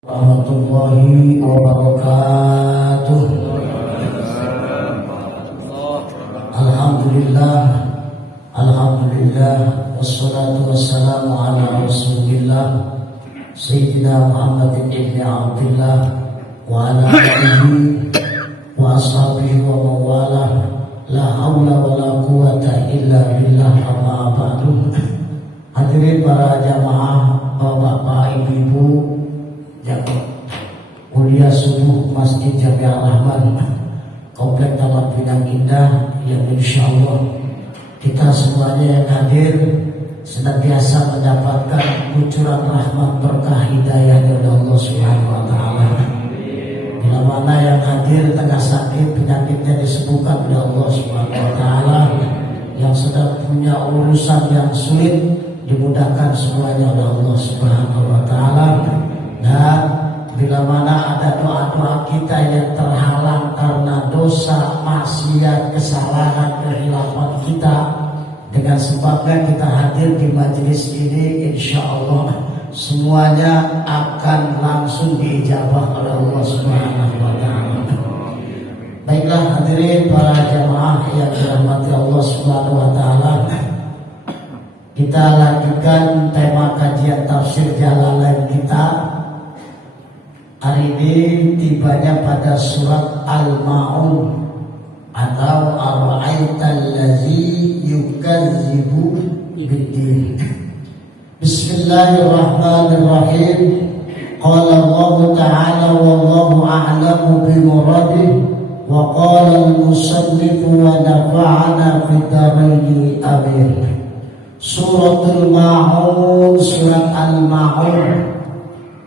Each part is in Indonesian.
Warahmatullahi wabarakatuh. Alhamdulillah, alhamdulillah, wassalatu wassalamu ala rasulillah Sayyidina Muhammad ibn Abdullah wa ala alihi wa ashabihi wa mawalah. La hawla wa la quwata illa billah, amma ba'du. Hadirin para jamaah, bapak-bapak, ibu-ibu yang mulia subuh Masjid Jami'ah Rahman, Komplek Taman Pinang Indah, yang insya Allah kita semuanya yang hadir senantiasa mendapatkan kucuran rahmat berkah hidayah dari Allah Subhanahu wa Ta'ala. Bila mana yang hadir tengah sakit, penyakitnya disembuhkan oleh Allah Subhanahu wa Ta'ala. Yang sedang punya urusan yang sulit dimudahkan semuanya oleh Allah Subhanahu wa Ta'ala. Dan bila mana ada doa-doa kita yang terhalang karena dosa, maksiat, kesalahan, kehilafan kita, dengan sebabnya kita hadir di majelis ini, insya Allah semuanya akan langsung diijabah oleh Allah Subhanahu wa Ta'ala. Baiklah hadirin para jamaah yang dirahmati Allah Subhanahu wa Ta'ala, kita lanjutkan tema kajian tafsir Jalalain kita. Hari ini tibanya pada surat Al-Ma'un atau Ara'aital ladzi yukadzibu biddin. Bismillahirrahmanirrahim. Qala Allah Ta'ala wallahu a'lamu bi muradih wa qala al-musannif wa nafa'ana fid dharaini amin. Suratul Ma'un, surat Al-Ma'un.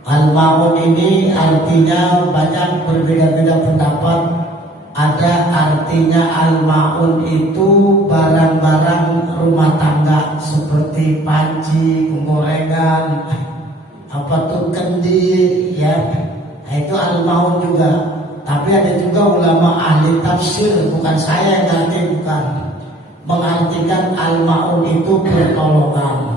Al-Ma'un ini artinya banyak berbeda-beda pendapat. Ada artinya Al-Ma'un itu barang-barang rumah tangga seperti panci, penggorengan, apa tuh kendi, ya. Nah, itu Al-Ma'un juga. Tapi ada juga ulama ahli tafsir, bukan saya yang ngerti, bukan, mengartikan Al-Ma'un itu pertolongan.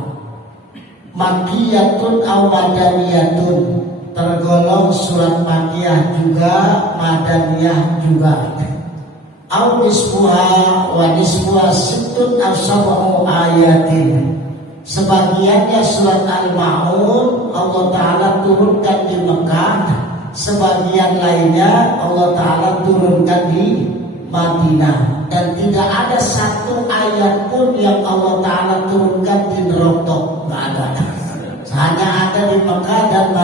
Makiyatun aw madaniyatun, tergolong surat makiyah juga, madaniyah juga. Aw nisfuha wa nisfuha sittun aw sab'u ayatin. Sebagiannya surat Al-Ma'un Allah Ta'ala turunkan di Mekah, sebagian lainnya Allah Ta'ala turunkan di Madinah. Dan tidak ada satu ayat pun yang Allah Ta'ala turunkan di Neraka, nggak ada. Hanya ada di Mekah dan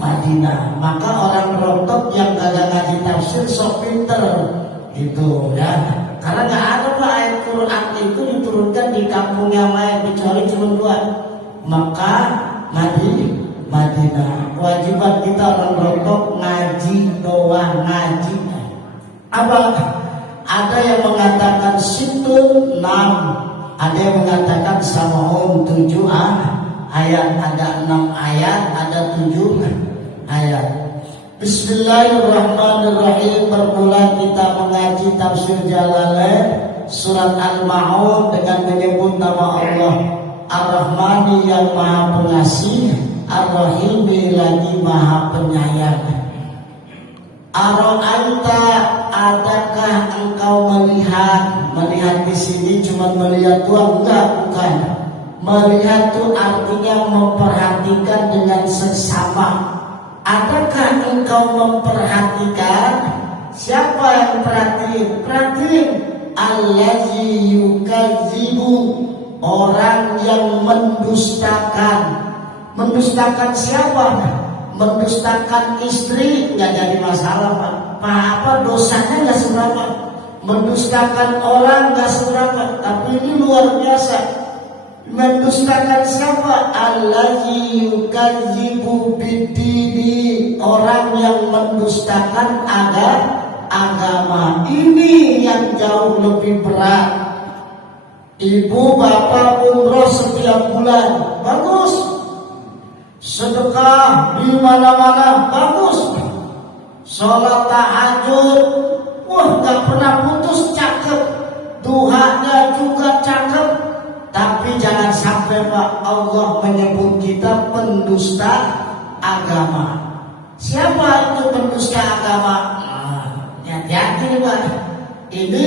Madinah. Maka orang rontok yang gak ngaji tafsir sok pinter itu, ya. Karena nggak ada Pak ayat Quran itu diturunkan di kampung yang lain kecuali cuma dua, Mekah, Madinah. Kewajiban kita orang rontok ngaji doang, ngaji. Apa? Ada yang mengatakan situn 6, ada yang mengatakan samahum 7 ayat, ada 6 ayat, ada 7 ayat. Bismillahirrahmanirrahim. Bermula kita mengaji tafsir Jalalain surat Al-Ma'un dengan menyebut nama Allah Ar-Rahmani yang Maha Pengasih, Ar-Rahimi lagi Maha Penyayang. Ara'aita, adakah engkau melihat? Melihat di sini cuma melihat doang, enggak, bukan. Melihat itu artinya memperhatikan dengan seksama. Adakah engkau memperhatikan? Siapa yang perhatiin? Perhatiin. Allazi yukadzibu, orang yang mendustakan. Mendustakan siapa? Mendustakan istri nggak jadi masalah, Pak. Apa dosanya nggak seberapa. Mendustakan orang nggak seberapa. Tapi ini luar biasa. Mendustakan siapa? Allazi yukadzibu biddini, orang yang mendustakan agama. Ini yang jauh lebih berat. Ibu bapak umroh setiap bulan, bagus. Sedekah di mana-mana, bagus. Sholat tahajud, wah gak pernah putus, cakep. Duhanya juga cakep. Tapi jangan sampai Pak Allah menyebut kita pendusta agama. Siapa itu pendusta agama? Hati-hati Pak. Ini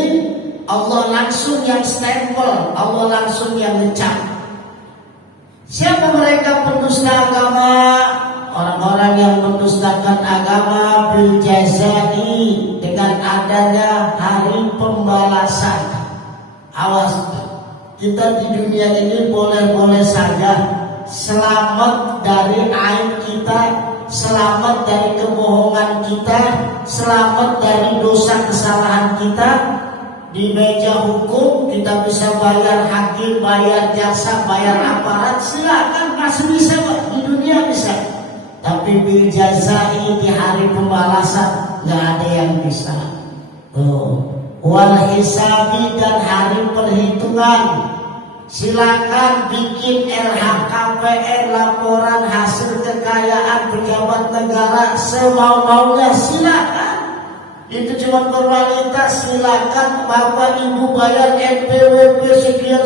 Allah langsung yang stempel, Allah langsung yang ngecap. Siapa mereka pendusta agama? Orang-orang yang mendustakan agama bil jazai, dengan adanya hari pembalasan. Awas, kita di dunia ini boleh-boleh saja selamat dari aib kita, selamat dari kebohongan kita, selamat dari dosa kesalahan kita. Di meja hukum kita bisa bayar hakim, bayar jaksa, bayar aparat, silakan, masih bisa di dunia bisa. Tapi bil jazai, di hari pembalasan nggak ada yang bisa. Wal hisabi, dan hari perhitungan. Silakan bikin LHKPN, laporan hasil kekayaan pejabat negara semau-maunya, silakan. Itu cuma formalitas, silakan. Bapak Ibu bayar NPWP sekian,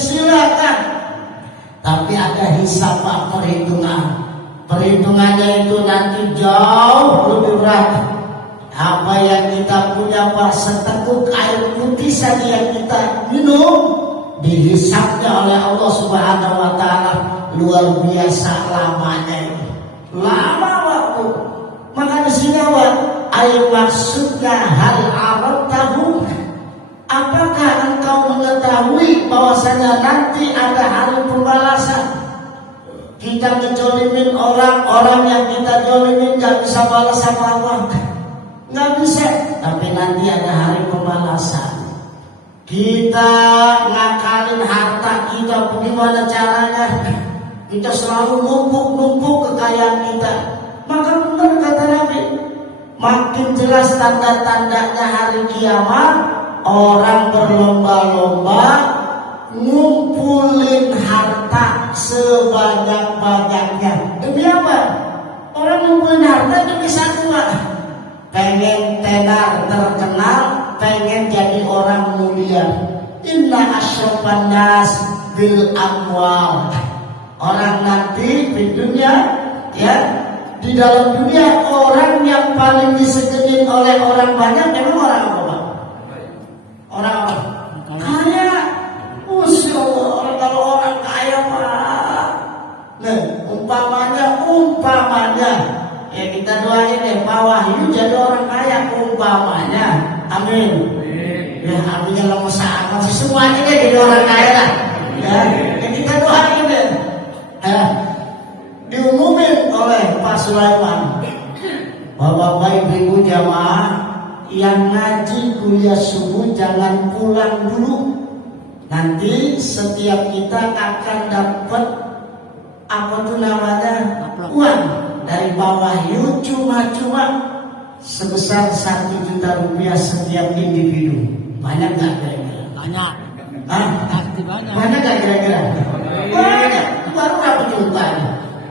silakan. Tapi ada hisab, perhitungan. Perhitungannya itu nanti jauh lebih berat. Apa yang kita punya Pak, seteguk air putih saja yang kita minum, dihisapnya oleh Allah Subhanahu wa Ta'ala luar biasa lamanya ini. Lama waktu. Maka di sini ayo maksudnya hal Arab tahu. Apakah engkau mengetahui bahwasanya nanti ada hari pembalasan? Kita ngejolimin orang yang kita jolimin gak bisa balas apa-apa, nggak bisa. Tapi nanti ada hari pembalasan. Kita ngakalin harta kita, bagaimana caranya? Kita selalu numpuk kekayaan kita. Maka benar kata Nabi, makin jelas tanda-tandanya hari kiamat. Orang berlomba-lomba ngumpulin harta sebanyak-banyaknya. Demi apa? Orang ngumpulin harta demi satu Pak, pengen tenar terkenal, pengen jadi orang mulia. Inna asyraffan nas bil amwal. Orang nanti di dunia, ya, di dalam dunia orang yang paling disegenin oleh orang banyak memang orang apa Pak? Orang apa? Kaya. Masya Allah, kalau orang kaya Pak. Nah, umpamanya, ya kita doain deh Pak Wahyu jadi orang kaya, umpamanya. Amin. Ya, aminnya lama sama sih, semuanya deh jadi orang kaya lah. Ya, kita doain deh. Diumumin oleh Pak Sulaiman, Bapak Ibu jamaah yang ngaji kuliah subuh jangan pulang dulu. Nanti setiap kita akan dapat apa tuh namanya, uang dari Pak Wahyu cuma-cuma sebesar 1 juta rupiah setiap individu. Banyak nggak kira-kira? Banyak. Banyak nggak kira-kira? Banyak. Baru berapa juta?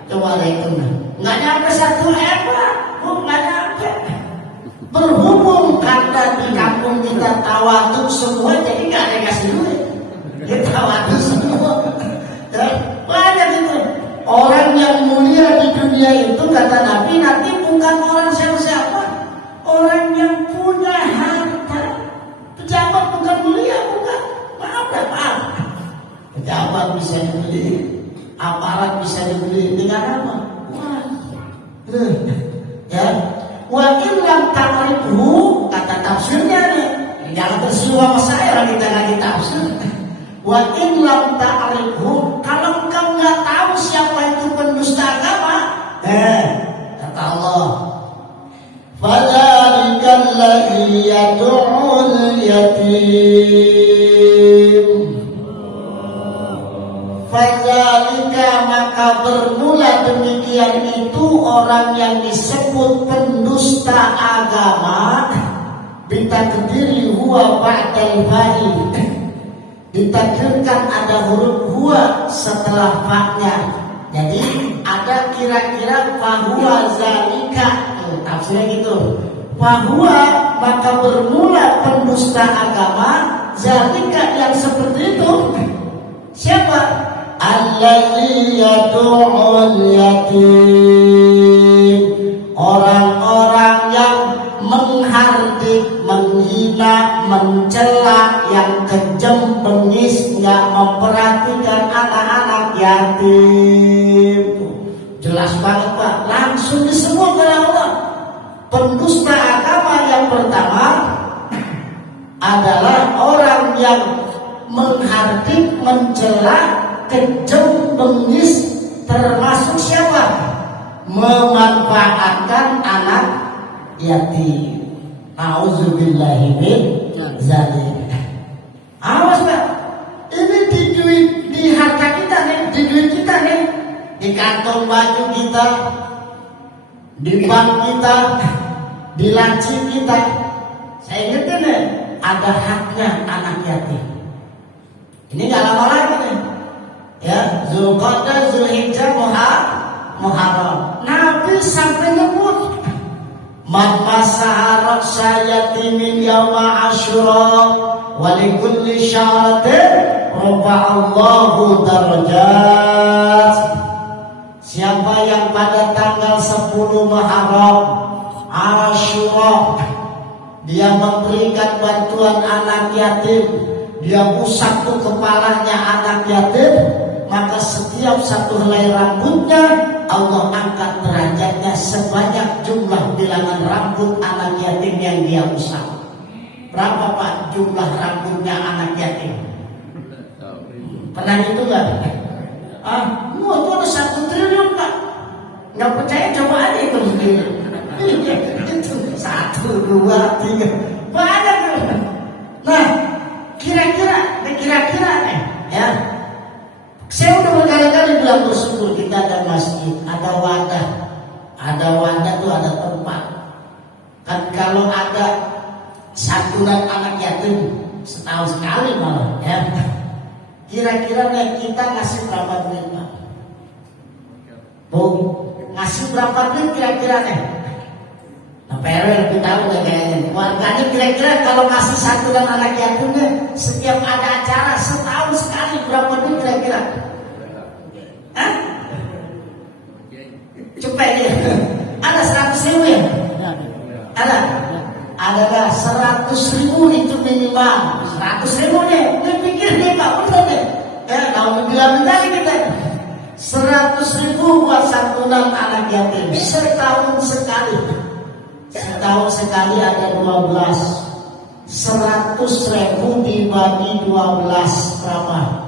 Coba hitung. Nggak nyampe 1 M lah. Nggak nyampe. Berhubung karena di kampung kita tawaduk semua, jadi nggak ada yang kasih duit. Kita tawaduk semua. Banyak itu. Orang yang mulia di dunia itu kata Nabi nanti bukan orang siapa-siapa, orang yang punya harta. Pejabat bukan mulia, bukan. Maaf. Pejabat bisa dibeli, aparat bisa dibeli dengan apa? Ya. Wa illam ta'rifhu, kata tafsirnya nih. Jangan tersinggung sama saya orang kita lagi tafsir. Wa illam ta'rifhu, kalau engkau nggak tahu siapa itu pendusta agama, kata Allah, fadzalikal ladzi yad'ul yatim. Fadzalika, maka bermula demikian itu orang yang disebut pendusta agama, ditakdiri huwa ba'dal fa'i, ditakdirkan ada huruf huwa setelah fa-nya. Jadi ada kira-kira fahuwa zalika, tafsirnya gitu. Fahuwa, maka bermula pendusta agama, zalika yang seperti itu. Siapa? Allazi yad'ul yatim, kejam, bengis, nggak memperhatikan anak-anak yatim. Jelas banget Pak, langsung disebut oleh Allah. Pendusta agama yang pertama adalah orang yang menghardik, mencela, kejam, bengis, termasuk siapa? Memanfaatkan anak yatim. Auzubillahi min zalik. Awas Pak, ini di duit, di harta kita nih, di duit kita nih, di kantong baju kita, di bank kita, di laci kita. Saya ingetin nih, ada haknya anak yatim. Ini nggak lama lagi nih, ya, Zulqa'dah, Zulhijjah, Muharram. Nabi sampai nyebut, man masaha ra'sa yatimin yauma Asyura wa likulli syaratin rafa'allahu darajat. Siapa yang pada tanggal 10 Muharram Asyura dia memberikan bantuan anak yatim, dia usap tuh kepalanya anak yatim, maka setiap satu helai rambutnya Allah angkat derajatnya sebanyak jumlah bilangan rambut anak yatim yang dia usap. Berapa Pak jumlah rambutnya anak yatim? Pernah itu nggak? Itu ada 1 triliun Pak. Nggak percaya coba aja itu sendiri. Itu 1, 2, 3 banyak. Nah, kira-kira nih, ya. Saya udah berkali-kali bilang bersyukur kita ada masjid, ada wadah tuh ada tempat. Kan kalau ada santunan anak yatim setahun sekali malah, ya. Kira-kira nih kita ngasih berapa duit Pak? Bu, ngasih berapa duit kira-kira nih? Nah, PRW lebih tahu deh kayaknya. Warganya kira-kira kalau ngasih santunan anak yatimnya setiap ada acara setahun sekali berapa duit kira-kira? Hah? Cepet ya. Ada 100.000 ya? Ada? Ada gak? 100.000 itu minimal. 100.000 nih. Dia pikir nih Pak, bener deh. Kalau bilang tadi kita 100.000 buat santunan anak yatim setahun sekali. Setahun sekali ada 12. 100.000 dibagi 12 berapa?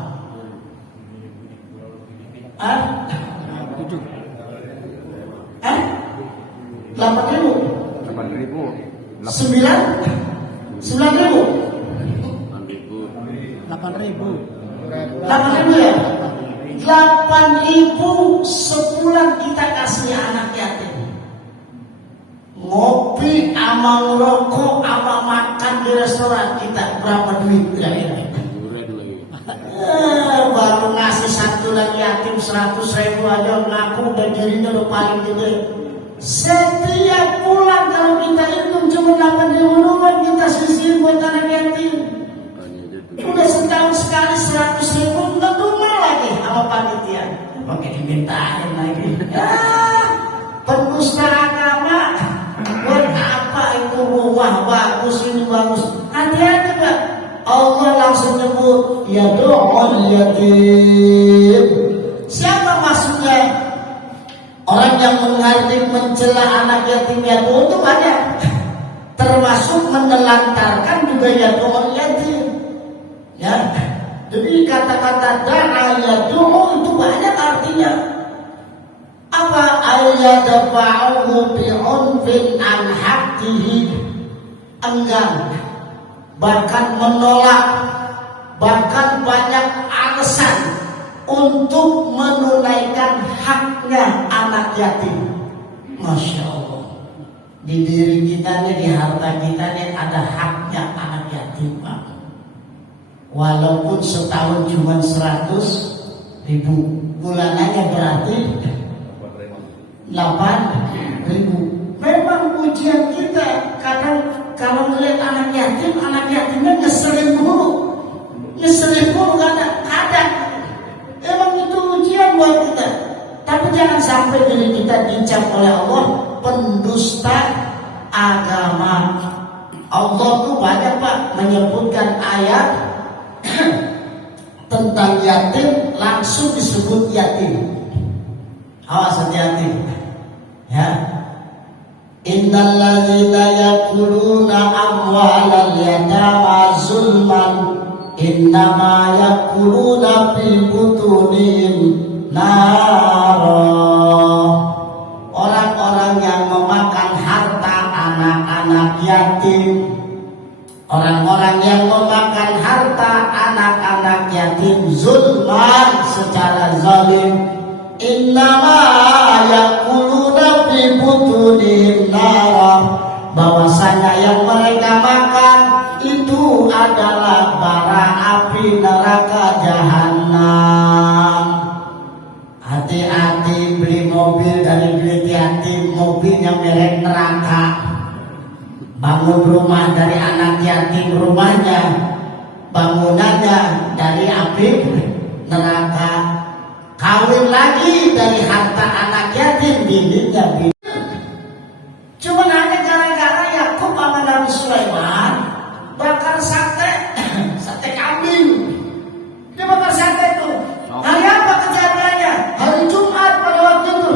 8.000? 9.000? 8.000 ya? 8.000 sebulan kita kasih anak yatim. Ngopi sama ngerokok sama makan di restoran kita berapa duit kira-kira? Baru ngasih santunan yatim 100.000 aja ngaku udah dirinya udah paling gede. Setiap bulan kalau kita hitung cuma 8.000 doang kita sisihin buat anak yatim. Udah setahun sekali 100.000 nggak cuma lagi sama panitia. Pakai dimintain lagi. Pendusta agama. Buat apa itu rumah bagus ini bagus? Hati-hati Pak. Allah langsung nyebut ya do'ol yatim. Siapa maksudnya? Orang yang menghardik mencela anak yatim itu banyak. Termasuk menelantarkan juga ya do'ol yatim. Ya. Jadi kata-kata da'a ya do'ol itu banyak artinya. Apa ayyadafa'uhu bi'unfin an haqqihi, enggan, bahkan menolak, bahkan banyak alasan untuk menunaikan haknya anak yatim. Masya Allah, di diri kita nih, di harta kita nih ada haknya anak yatim Pak. Walaupun setahun cuma 100.000, bulanannya berarti 8.000. Memang ujian kita kadang kalau melihat anak yatimnya ngeselin mulu kadang. Emang itu ujian buat kita. Tapi jangan sampai diri kita dicap oleh Allah pendusta agama. Allah tuh banyak Pak menyebutkan ayat tentang yatim langsung disebut yatim. Awas hati-hati ya. Innal ladzina yakuluna amwalal yatama zulman innama yakuluna fi butunihim nara. Orang-orang yang memakan harta anak-anak yatim, orang-orang yang memakan harta anak-anak yatim zulman secara zalim, innama yakuluna fi butunihim nara, bahwasanya yang mereka makan itu adalah bara api neraka jahanam. Hati-hati beli mobil dari duit yatim, mobilnya merek neraka. Bangun rumah dari anak yatim, rumahnya bangunannya dari api neraka. Kawin lagi dari harta anak yatim, bininya bini. Cuma hanya gara-gara Yakub sama Nabi Sulaiman bakar sate, sate kambing. Dia bakar sate itu. Hari apa kejadiannya? Hari Jumat pada waktu itu.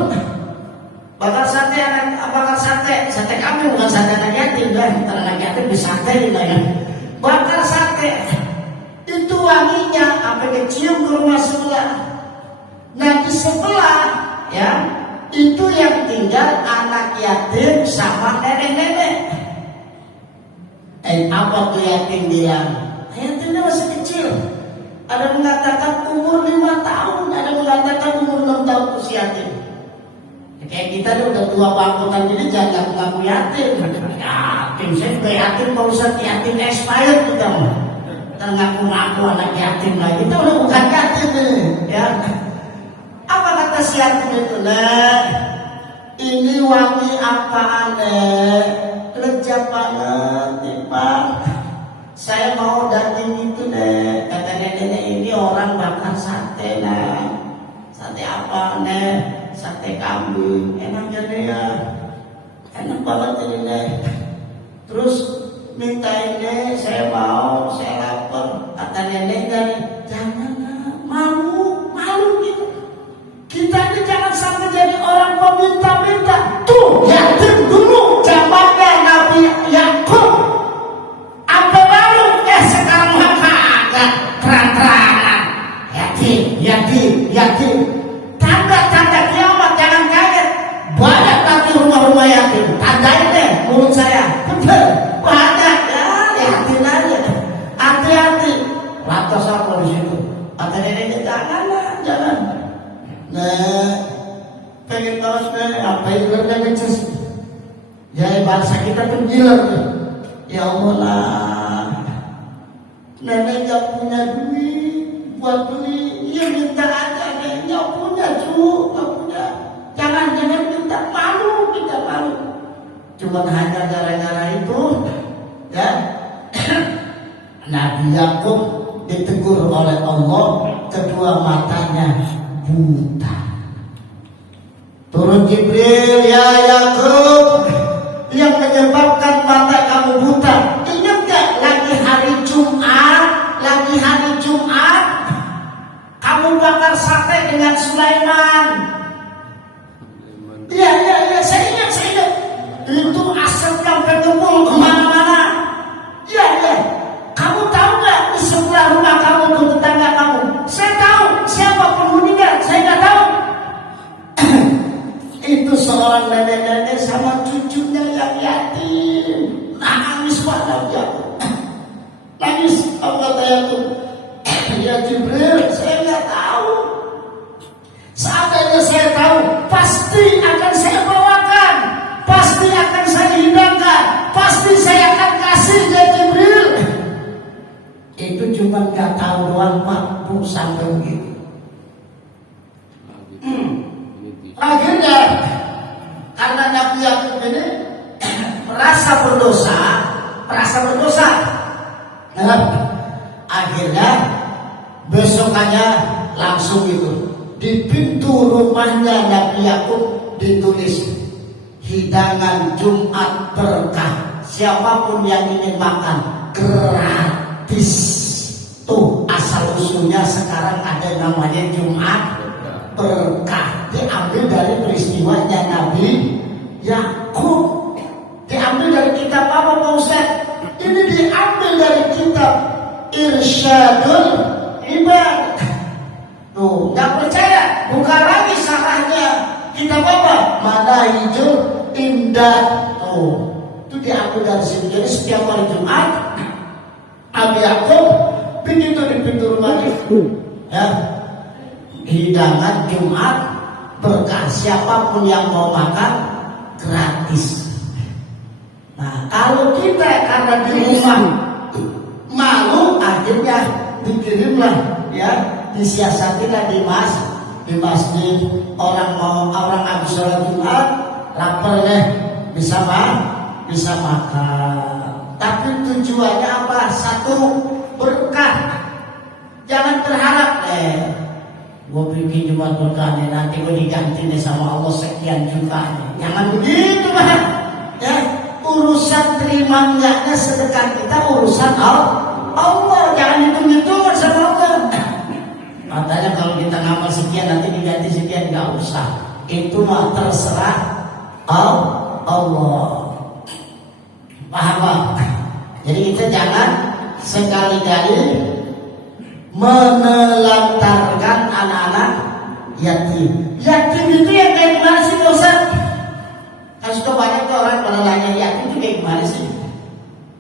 Bakar sate kambing, bukan sate anak yatim kan? Anak yatim disate ya. Bakar sate. Itu wanginya sampai kecium ke rumah sebelah. Nah di sebelah ya itu yang tinggal anak yatim sama nenek-nenek. Apa tuh yatim bilang? Yatimnya masih kecil. Ada mengatakan umur 5 tahun, ada mengatakan umur 6 tahun usia yatim. Kayak kita udah tua bangkotan jadi jangan ngaku yatim. Yatim saya juga yatim, Pak Ustaz, yatim expired kita mah. Kita ngaku-ngaku anak yatim lagi, kita udah bukan yatim ini, ya. Apa kata si yatim itu? Nek, ini wangi apaan, Nek? Lezat banget nih, Pak. Saya mau daging itu, Nek. Kata nenek, ini orang bakar sate, Nek. Sate apa, Nek? Sate kambing. Enak jadi ya. Enak banget ini, Nek. Terus minta ini, saya mau, saya lapar. Kata neneknya, jangan, malu gitu. Kita ini jangan sampai jadi orang peminta-minta. Tuh, yatim dulu zamannya Nabi Yakub. Apa baru? Sekarang maka agak terang-terangan. Yatim. Tanda-tanda kiamat, jangan kaget. Banyak nanti rumah-rumah yatim. Tandain deh mulut saya. Betul, banyak ya, yatim aja. Hati-hati. Lantas apa di situ? Kata neneknya, jangan. Nah, pengen tahu apa yang berada di ya bahasa kita tuh gila tuh. Ya Allah lah, nenek gak punya duit buat beli, ya minta aja. Nenek gak punya gak punya. Jangan minta, malu. Cuma hanya gara-gara itu, ya. Nabi Yakub ditegur oleh Allah, kedua matanya buta. Turun Jibril, ya Yakub, yang menyebabkan mata kamu buta. Ingat gak lagi hari Jumat, kamu bakar sate dengan Sulaiman. Iya, saya ingat. Itu asap yang bergembul kemana-mana. Iya. Kamu tahu gak di sebelah rumah kamu itu tetangga kamu? Saya tahu siapa penghuninya, saya nggak tahu. Itu seorang nenek-nenek sama cucunya yang yatim. Nangis pada Yakub. Nangis apa Yakub? Ya Jibril, saya nggak tahu. Seandainya saya tahu, pasti akan saya bawakan, pasti akan saya hidangkan, pasti saya akan kasih ya Jibril. Itu cuma nggak tahu doang Pak, Bu, sampai begitu. Akhirnya karena Nabi Yakub ini merasa berdosa, akhirnya besokannya langsung itu di pintu rumahnya Nabi Yakub ditulis hidangan Jumat berkah, siapapun yang ingin makan gratis. Tuh asal usulnya sekarang ada namanya Jumat berkah, diambil dari peristiwanya Nabi Yakub. Diambil dari kitab apa Pak Ustaz? Ini diambil dari kitab Irsyadul Ibad. Tuh, nggak percaya? Buka lagi sarahnya kitab apa? Manahijul Imdad. Tuh, itu diambil dari sini. Jadi setiap hari Jumat Nabi Yakub begitu di pintu rumahnya, ya, hidangan Jumat berkah, siapapun yang mau makan gratis. Nah, kalau kita karena di rumah malu, akhirnya dikirimlah, ya, disiasatilah di masjid. Orang habis sholat Jumat lapar nih, bisa makan. Tapi tujuannya apa? Satu, berkah. Jangan berharap gue bikin Jumat berkah nih, nanti gue diganti nih sama Allah sekian juta. Jangan begitu, Pak. Ya, urusan terima enggaknya sedekah kita urusan Allah. Jangan hitung-hitungan sama Allah. Makanya kalau kita ngamal sekian nanti diganti sekian, nggak usah. Itu mah terserah Allah. Paham Pak? Jadi kita jangan sekali-kali menelantarkan anak-anak yatim. Yatim itu yang kayak gimana sih Pak Ustaz? Kan suka banyak tuh orang pada nanya yatim itu kayak gimana sih?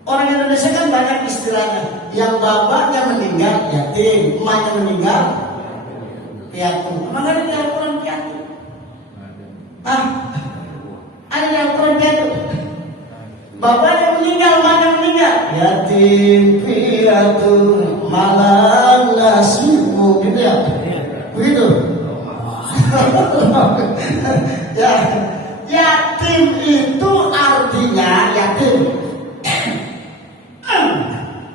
Orang Indonesia kan banyak istilahnya. Yang bapaknya meninggal yatim, emaknya meninggal piatu. Emang ada yang kurang piatu? Ada yang kurang piatu? Bapaknya meninggal, emaknya meninggal, yatim piatu malang nasibmu, gitu ya? Begitu? Ya, yatim itu artinya yatim.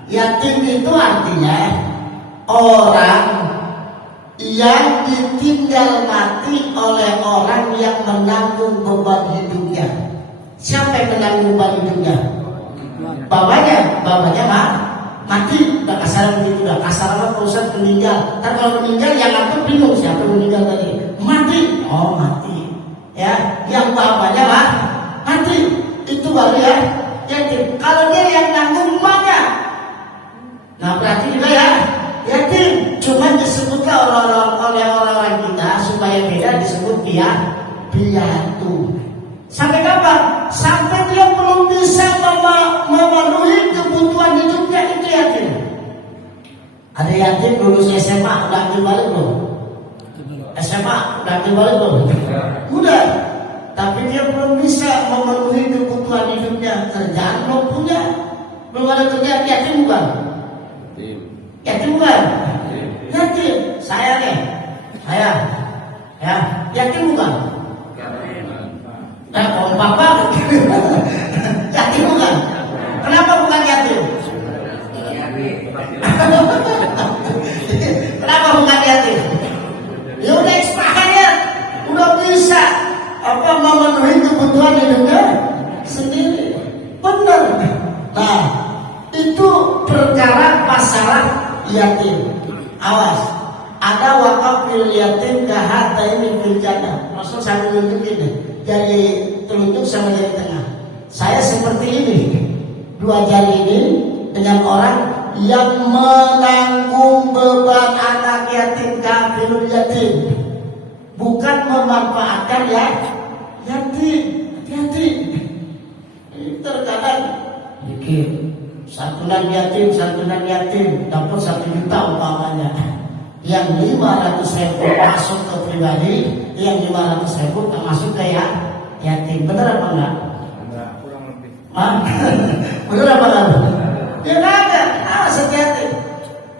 Yatim itu artinya orang yang ditinggal mati oleh orang yang menanggung beban hidupnya. Siapa yang menanggung beban hidupnya? Bapaknya mati. Udah kasar begitu, udah kasar apa perusahaan meninggal. Tapi kalau meninggal yang ngatur bingung siapa yang meninggal tadi. Mati. Oh mati. Ya, yang bapaknya mati. Itu baru ya yatim. Kalau dia yang nanggung emaknya, nah berarti juga ya yatim. Cuma disebutkan oleh orang-orang kita supaya beda, disebut piatu. Sampai kapan? Sampai dia belum bisa memenuhi kebutuhan hidupnya, itu yatim. Ada yatim lulus SMA udah ambil balik belum? SMA udah ambil balik belum? Udah. Tapi dia belum bisa memenuhi kebutuhan hidupnya. Kerjaan belum punya, belum ada kerjaan. Yatim bukan? Yatim bukan? Yatim. Saya nih, ya, yatim bukan? Papa yatim bukan? Kenapa bukan yatim? Kenapa bukan yatim? Ya udah expired, udah bisa memenuhi kebutuhan hidupnya sendiri. Benar. Nah, itu perkara masalah yatim. Awas, ada wakaf fil yatim kahataini fil jannah. Rasul sambil nunjukin nih, jadi telunjuk sama jari tengah. Saya seperti ini, dua jari ini dengan orang yang menanggung beban anak yatim kafirul yatim, bukan memanfaatkan yatim. Hati-hati. Terkadang bikin santunan yatim dapat 1 juta umpamanya, yang 500.000 masuk ke pribadi, yang 500.000 masuk ke yatim. Benar apa enggak? Kurang lebih. Benar apa enggak? Ya enggak ada. Hati-hati.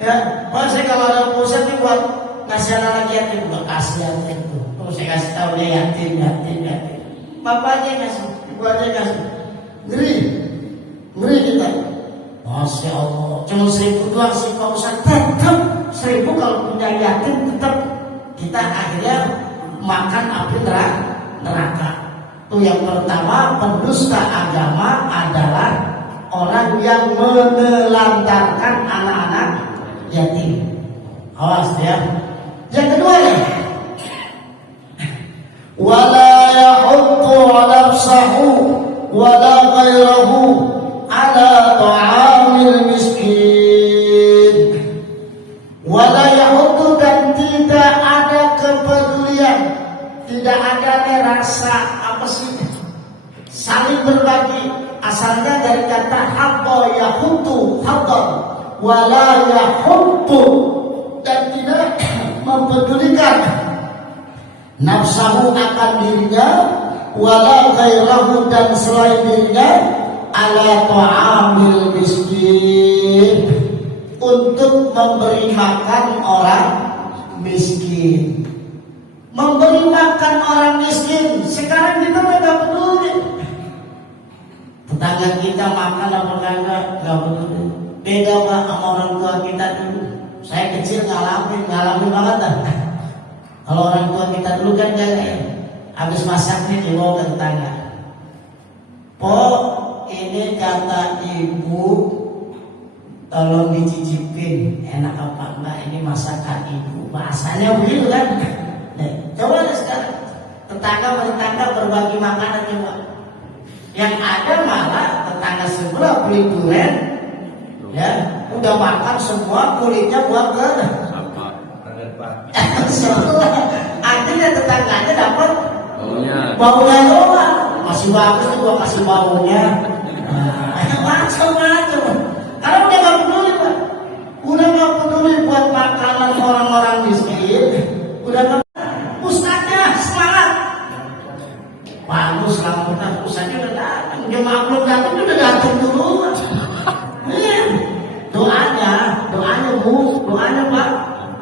Ya, saya kalau ada pusat ini buat ngasih anak yatim, buat kasih yatim itu. Saya kasih tahu dia yatim. Bapaknya kasih, ibu aja kasih. Ngeri kita. Masya Allah, cuma 1.000 doang sih Pak Ustaz. Tetap 1.000 kalau punya yatim, tetap kita akhirnya makan api neraka. Itu yang pertama, pendusta agama adalah orang yang menelantarkan anak-anak yatim. Awas ya. Yang kedua ya, wala yahuddu nafsahu wala ghairahu ala ta'amil miskin. Wala yahuddu, dan tidak ada kepedulian, tidak ada rasa apa sih saling berbagi. Asalnya dari kata habba yahuddu, habba, wala yahuddu, dan tidak mempedulikan nafsahu akan dirinya, wala ghairahu, dan selain dirinya, ala ta'amil miskin, untuk memberi makan orang miskin. Memberi makan orang miskin. Sekarang kita tidak peduli. Tetangga kita makan apa enggak peduli. Beda Pak sama orang tua kita dulu. Saya kecil ngalamin banget dah. Kalau orang tua kita dulu kan jagain, habis masaknya dibawa ke tetangga. Po, ini kata ibu, tolong dicicipin, enak apa enggak ini masakan ibu. Bahasanya begitu kan. Nah, coba sekarang tetangga berbagi makanan coba. Yang ada malah tetangga sebelah beli durian, ya udah makan semua, kulitnya buang ke akhirnya tetangganya dapat baunya doang, masih bagus juga masih baunya. Macam-macam. Karena udah gak peduli Pak, udah gak peduli buat makanan orang-orang miskin, udah gak. Ustaznya semangat, bagus lampunya, ustaznya udah datang, jemaah belum datang udah datang dulu. Doanya Pak,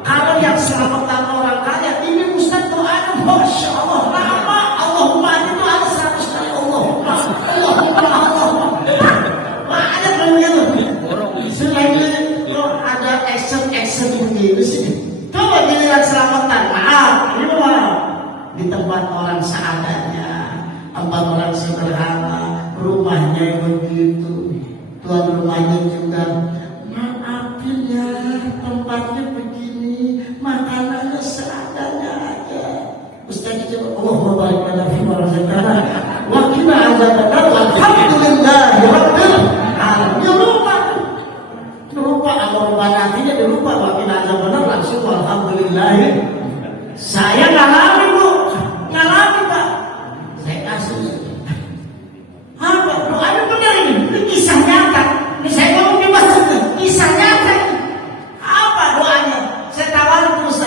kalau yang selamatan orang kaya ini Ustaz doanya Masya Allah lama, Allahumma itu ada 100 kali Allahumma banyak begitu. Selain itu ada action begitu sih. Coba giliran selamatan, maaf ini maaf di tempat orang seadanya, tempat orang sederhana, rumahnya begitu, tuan rumahnya juga maafin ya, tempatnya begini, makanannya seadanya aja. Ustaz coba Allahumma barik lana fi ma razaqtana wa qina azabannar walhamdulillahi rabbil alamin. Lupa Allah nantinya dilupa wa qina azabannar, langsung walhamdulillah. Saya ngalamin Bu, Pak. Saya kasih apa doanya benar ini kisah nyata. Ini saya ngomong di masjid, kisah nyata. Apa doanya? Saya tawarin terus.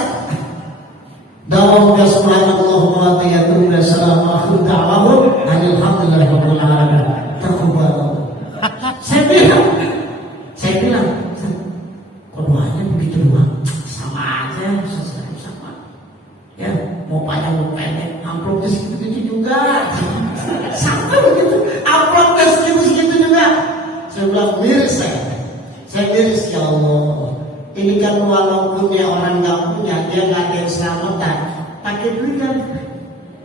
Dawamka subhanallah wa ta'ala salam akhir da'wahum alhamdulillah rabbil alamin. Taqabbal. Saya bilang, kok doanya begitu doang? Sama aja, sama. Ya, mau panjang mau pendek, amplopnya segitu juga. Sama begitu, amplopnya segitu juga. Saya bilang miris saya miris ya Allah. Ini kan walaupun dia orang nggak punya, dia nggak ada yang selamatan, pakai duit kan?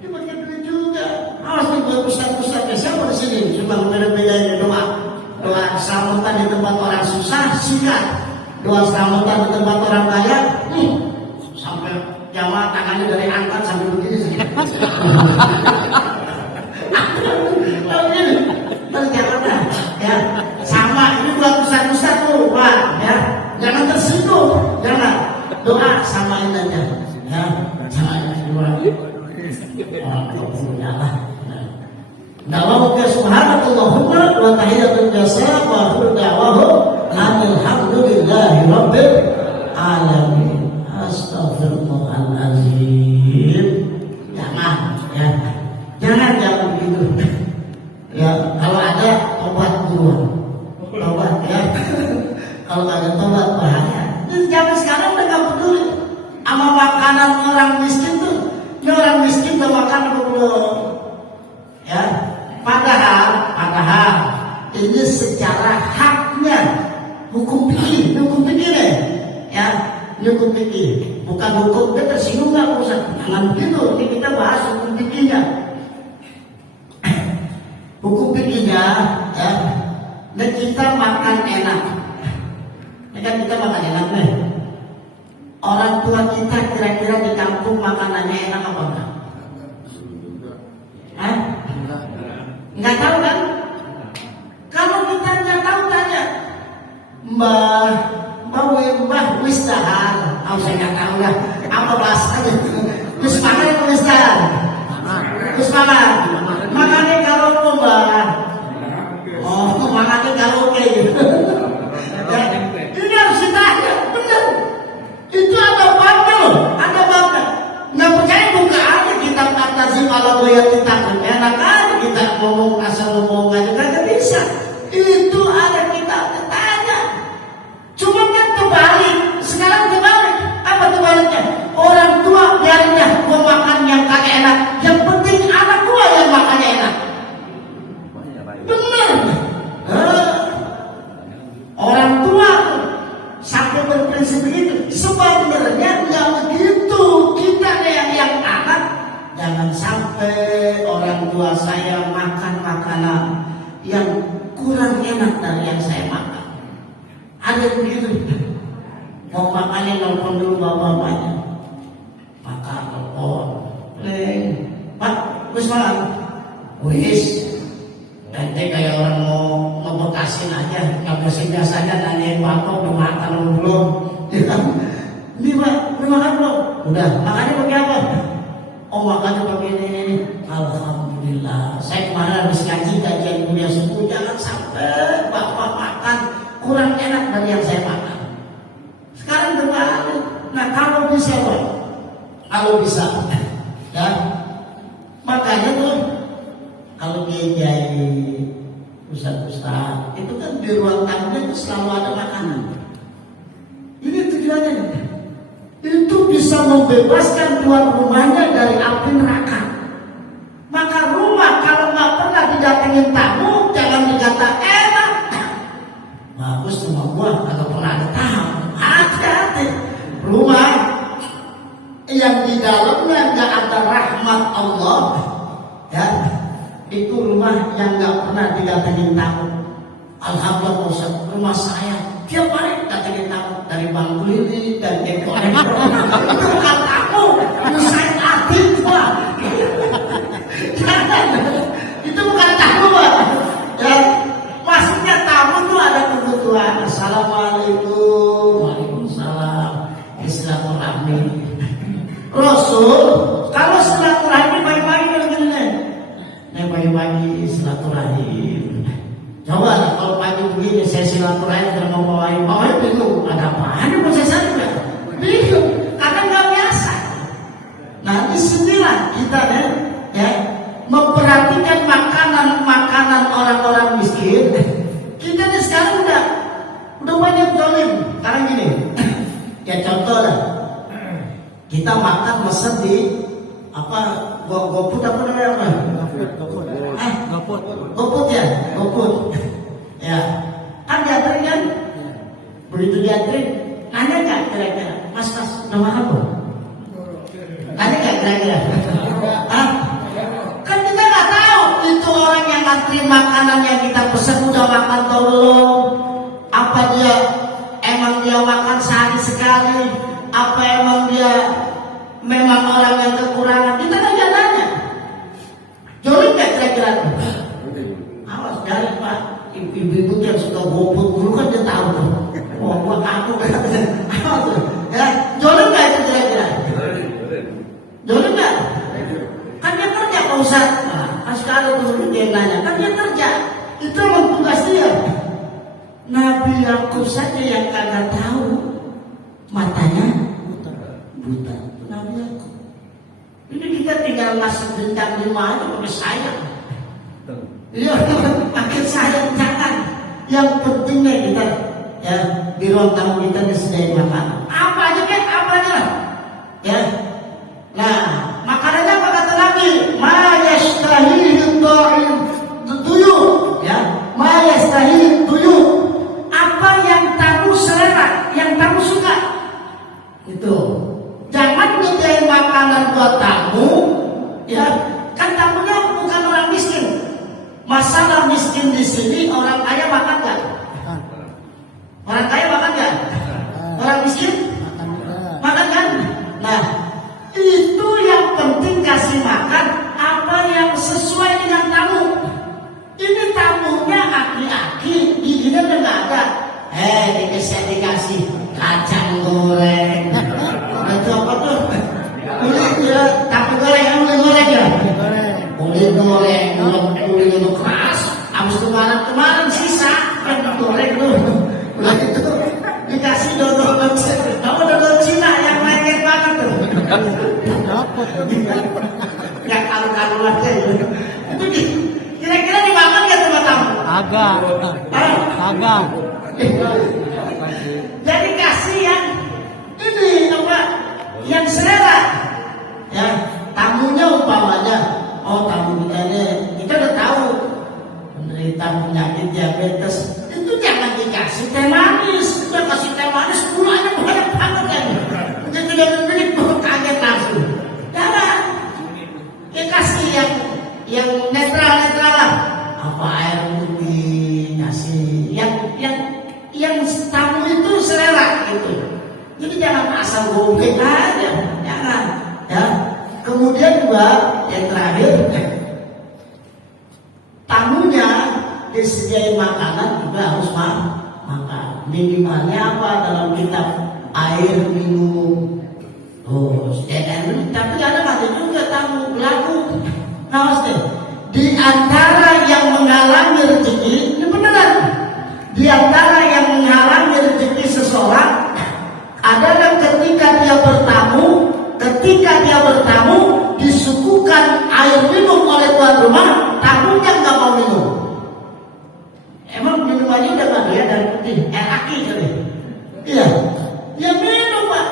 Dia pakai duit juga. Awas nih buat ustaz-ustaz, siapa di sini? Cuma beda-bedanya doa selamatan di tempat orang susah, singkat. Doa selamatan di tempat orang kaya, sampai jamaah tangannya dari angkat sampai begini sih. Ternyata ya sama, ini buat ustaz-ustaz tuh Pak ya, jangan tersinggung, jangan. Doa samain aja ya, samain aja doa. Da'wahum subhanallahumma wa tahiyatul jasa wa akhir da'wahum alhamdulillahi rabbil alamin. Astaghfirullahaladzim. Jangan begitu ya. Kalau ada obat duluan, obat ya. Kalau ada obat bahaya. Ini zaman sekarang udah gak peduli sama makanan orang miskin tuh. Ini orang miskin udah makan apa belum ya. Padahal ini secara haknya hukum fikih ya, ini hukum fikih, bukan hukum. Dia tersinggung nggak Ustaz? Jangan begitu. Ini kita bahas hukum fikihnya. Hukum fikihnya ya, dan kita makan enak. Ini kan kita makan enak nih. Orang tua kita kira-kira di kampung makanannya enak apa enggak? Hah? Enggak tahu kan? Kalau kita enggak tahu tanya, Mbah wis dahar. Saya enggak tahu lah. Apa bahasanya? Wis makan atau wis dahar? Wis makan. Makannya karaoke Mbah. Oh, makannya karaoke. Ini harus ditanya, benar. Itu ada babnya loh, ada babnya. Nggak percaya buka aja kitab At-Tazim ala Ghayatit Taqdim. Enak aja kita ngomong asal ngomong aja kagak bisa. Itu ada kitab tanya. Cuma kan terbalik. Sekarang terbalik. Apa terbaliknya? Orang tua biarin dah gua makan yang kagak enak. Yang penting anak gua yang makannya enak. Benar. Orang tua sampai berprinsip begitu. Sebenarnya nggak begitu. Kita yang anak, jangan sampai orang tua saya makan makanan yang kurang enak dari yang saya makan. Ada yang begitu. Mau makannya nelfon dulu bapak-bapaknya. Makan nelfon. Pak, wis makan. Wis. Nanti kayak orang mau ngebekasin aja, ngebekasin biasanya nanyain bapak udah makan belum? Ini Pak, udah makan belum? Udah, makannya pakai apa? Oh makannya pakai ini. Alhamdulillah. Saya kemarin habis ngaji kajian kuliah subuh, jangan sampai bapak makan kurang enak dari yang saya makan. Sekarang terbalik. Nah kalau bisa Pak, kalau bisa, ya makanya tuh. Kalau dia jadi ustaz-ustaz, itu kan di ruang tamunya itu selalu ada makanan. Ini tujuannya. Itu bisa membebaskan tuan rumahnya dari api neraka. Maka rumah kalau nggak pernah didatengin tamu, jangan dikata enak. Bagus rumah gua kalau pernah ada tamu. Hati-hati. Rumah yang di dalamnya nggak ada rahmat Allah, ya. Itu rumah yang nggak pernah didatengin tamu. Alhamdulillah Ustaz, rumah saya tiap hari datengin tamu dari Bang Lili dan Eko. Itu bukan tamu, itu saya atin Pak. Itu bukan tamu Pak. Ya, maksudnya tamu itu ada kebutuhan. Assalamualaikum, waalaikumsalam. Silaturahmi. Rasul kalau silaturahmi baik-baik pagi-pagi silaturahim. Coba kalau pagi begini saya silaturahim dan mau bawain bingung. Ada apaan mau saya juga bingung karena nggak biasa. Nah disinilah kita ya memperhatikan makanan orang-orang miskin. Kita nih sekarang udah banyak zalim. Sekarang gini, ya contoh lah, kita makan mesen di GoFood apa namanya? GoFood ya, GoFood. Ya, kan diantri kan? Begitu diantri, nanya nggak kira-kira, Mas, udah makan belum? Nanya nggak kira-kira? Kan kita nggak tahu itu orang yang ngantri makanan yang kita pesan udah makan atau belum? Apa dia emang dia makan sehari sekali? Apa emang dia memang orang yang kekurangan? Kita kan nggak nanya. Jolim nggak kira-kira? Awas dari Pak, ibu-ibu yang suka GoFood dulu kan dia tahu tuh. Oh, gua aku kan. Awas tuh. Ya, jolim nggak itu kira-kira? Jolim nggak? Kan dia kerja Pak Ustaz. Nah, sekali tuh dia nanya, kan dia kerja. Itu emang tugas dia. Nabi Yakub saja yang kagak tahu, matanya buta. Nabi Yakub. Ini kita tinggal ngasih bintang 5 aja pakai sayang. Iya, pakai sayang jangan. Yang pentingnya kita ya di ruang tamu kita disediain makanan. Apa aja kan? Apa aja lah. Ya. Nah, makanannya apa kata Nabi? Ma yastahihi ta'im tuyu. Ya, ma yastahihi tuyu. Apa yang tamu selera, yang tamu suka. Itu. Jangan nyediain makanan buat tamu, ya kan tamunya bukan orang miskin. Masalah miskin di sini orang kaya makan nggak? Orang kaya makan nggak? Orang miskin makan digoreng, udah itu keras. Abis kemarin sisa, kan digoreng tuh. Udah itu dikasih dodol. Kamu dodol Cina yang lengket banget tuh. Nggak karu-karuan aja. Itu kira-kira dimakan nggak sama tamu? Agak. Jadi kasih yang ini apa? Yang selera. Ya, tamunya umpamanya, oh tamu kita ini, kita udah tahu menderita penyakit diabetes, itu jangan dikasih teh manis. Udah kasih teh manis, gulanya banyak banget kan. Begitu dia membeli, kaget langsung. Jangan. Ya kasih yang netral lah. Apa air putih, kasih yang tamu itu selera gitu. Jadi jangan asal gobek aja, jangan. Ya. Kemudian juga yang terakhir, tamunya disediain makanan juga harus makan. Minimalnya apa dalam kitab air minum. Oh, sediain minum. Tapi kadang ada juga tamu laku. Nah, di antara yang menghalangi rezeki, ini beneran. Di antara yang menghalangi rezeki seseorang adalah ketika dia bertamu disuguhkan air minum oleh tuan rumah, tamunya nggak mau minum. Emang minumannya udah nggak ada dari putih, air aki kali. Iya, ya minum pak,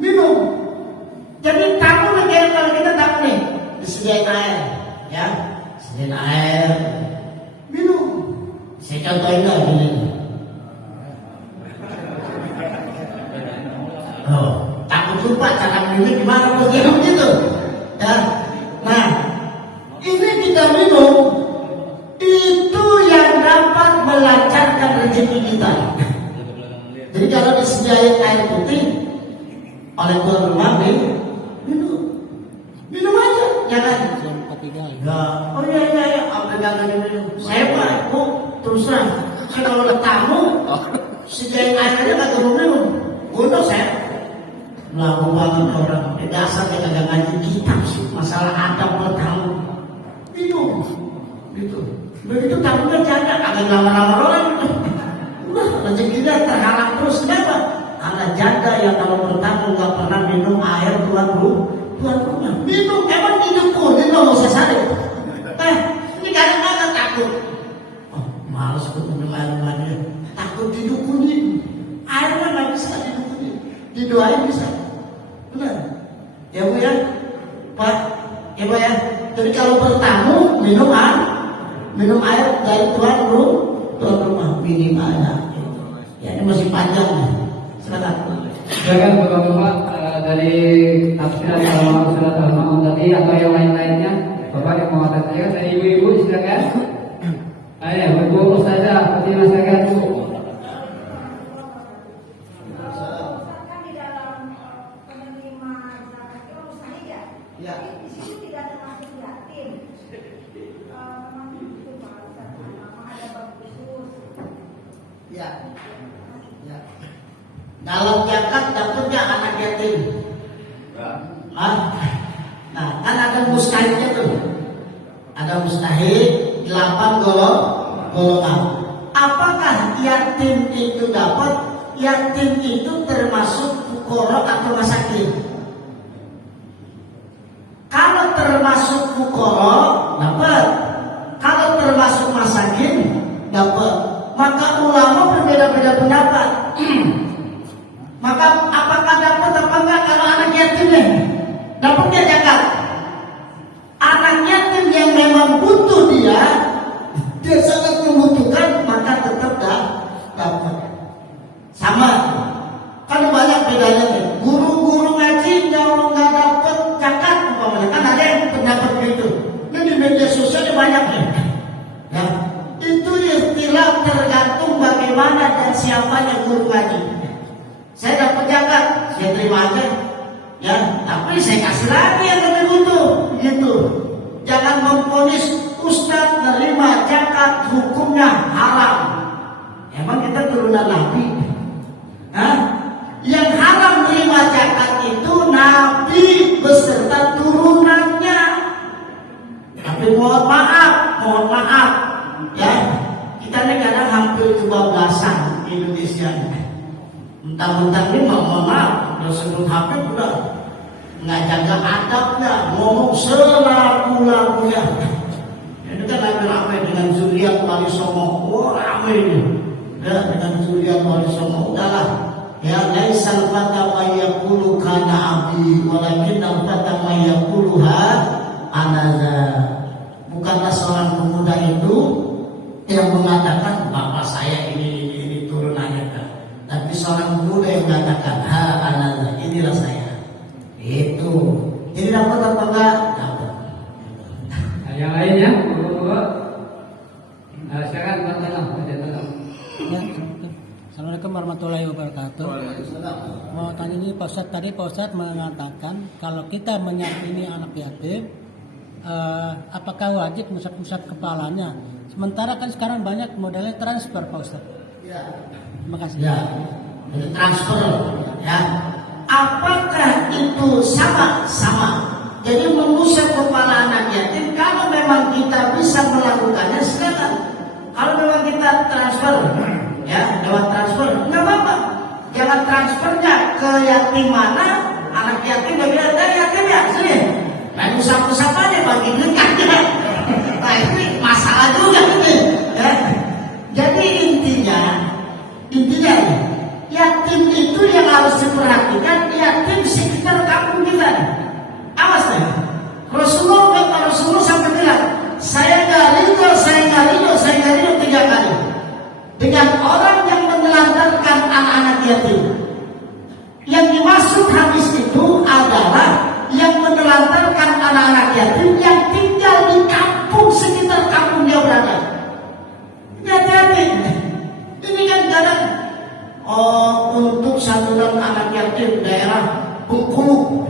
minum. Jadi tamu negara kalau kita tamu nih disediain air, ya, sediain air, minum. Saya contohin lah gini. Oh, takut lupa cara minum gimana harus minum gitu. Ya. Nah, ini kita minum itu yang dapat melancarkan rezeki kita. Jadi kalau disediain air putih oleh tuan rumah, minum aja, jangan. Enggak. Oh iya, jangan minum. Saya pak, terus terang, saya kalau ada tamu, sediain air aja nggak mau minum. Untuk saya lagu banget orang dasarnya kagak ngaji kitab sih, masalah adab bertamu minum gitu. Begitu tamunya jaga kagak lama-lama orang itu, udah rezekinya terhalang terus. Kenapa? Karena janda yang kalau bertamu nggak pernah minum air tuan rumah. Minum emang didukunin loh mau sesade. Ini kadang-kadang takut. Oh, males tuh minum air mandi, takut didukunin. Airnya nggak bisa didukunin, didoain bisa. Benar, ya bu ya, Pak, ya bu ya. Jadi kalau bertamu minum air dari tuan rumah minimalnya. Ya ini masih panjang nih. Silakan bapak-bapak dari tafsiran kalau surat al-Maun tadi atau yang lain-lainnya, bapak yang mau tanya dari ibu-ibu silakan. Ayo, ibu Ustazah, Fatimah silakan bu. Dalam zakat dapatnya anak yatim. Nah, kan ada mustahiknya tuh. Ada mustahik 8 golongan. Apakah yatim itu dapat? Yatim itu termasuk fuqara atau masakin? Kalau termasuk fuqara dapat. Kalau termasuk masakin dapat. Maka ulama berbeda-beda pendapat. Maka apakah dapat apa enggak kalau anak yatimnya? Dapatnya zakat. Anak yatim yang memang butuh dia sangat membutuhkan, maka tetap dapat. Sama. Kan banyak bedanya nih. Guru-guru ngaji kalau nggak dapat zakat, umpamanya kan ada yang pendapat begitu. Ini di media sosial banyak nih. Ya, itu istilah tergantung bagaimana dan siapanya guru ngaji. Saya dapat zakat, saya terima aja, ya. Tapi saya kasih lagi yang lebih butuh, gitu. Jangan memponis ustaz nerima zakat hukumnya haram. Emang kita turunan Nabi? Yang haram nerima zakat itu Nabi beserta turunannya. mohon maaf ya, kita ini kadang hampir 12-an di Indonesia. Mentang-mentang ini mohon maaf, udah sebelum HP udah nggak jaga adabnya, ngomong selagu-lagunya. Ini kan rame-rame dengan Zuriat Wali Songo, rame ini. Ya, dengan Zuriat Wali Songo, udahlah. Ya, laisal fata ma yaqulu kana abi, walakin al-fata ma yaquluha anaza. Bukanlah seorang pemuda itu yang mengatakan bapak saya ini turunannya kan. Tapi seorang pemuda yang mengatakan ha anaza, inilah saya. Itu. Jadi dapat apa enggak? Dapat. Nah, yang lainnya, silakan Pak Tanam. Ya, Assalamualaikum warahmatullahi wabarakatuh. Mau tanya ini Pak Ustadz, tadi Pak Ustadz mengatakan kalau kita menyakini anak yatim, apakah wajib musab-musab kepalanya? Sementara kan sekarang banyak modelnya transfer Pak Ustadz. Ya. Terima kasih. Ya. Jadi transfer ya. Apakah itu sama? Sama. Jadi mengusap kepala anak yatim kalau memang kita bisa melakukannya silakan. Kalau memang kita transfer, ya lewat transfer, nggak apa-apa. Jangan transfernya ke yatim mana, anak yatim nggak bilang dari yatim ya, sini. Main usap-usap aja bagi duitnya. Nah ini masalah juga ini. Ya. Jadi intinya, yatim itu yang harus diperhatikan, yatim sekitar kampung kita. Awas nih, Rasulullah sampai bilang, saya nggak ridho 3 kali dengan orang yang menelantarkan anak-anak yatim. Yang dimaksud hadis itu adalah yang menelantarkan anak-anak yatim yang tinggal di kampung sekitar kampung dia berada. Hati-hati, ini kan kadang untuk satuan anak yatim daerah Bengkulu,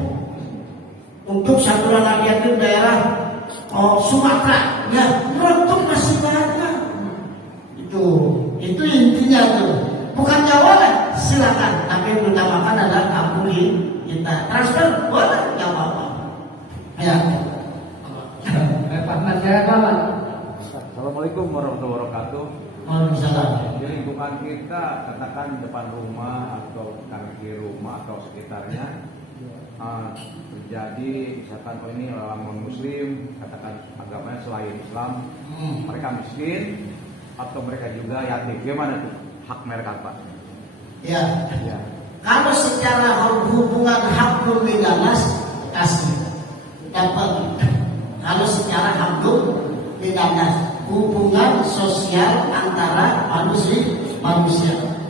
untuk satuan anak yatim daerah Sumatera, ya beruntung masih banyak. Itu intinya tuh. Bukan jawaban, silakan. Tapi yang utamakan adalah kabuli kita transfer, boleh nggak apa-apa. Ya. Pak Mas, silakan Pak. Assalamualaikum warahmatullahi wabarakatuh. Waalaikumsalam. Di lingkungan kita, katakan depan rumah atau kaki rumah atau sekitarnya terjadi misalkan ini orang non muslim, katakan agamanya selain Islam, mereka miskin atau mereka juga yatim, gimana tuh hak mereka Pak? Ya. Ya. Kalau secara hubungan hablum minanas kasih dapat. Kalau secara hablum minanas hubungan sosial antara manusia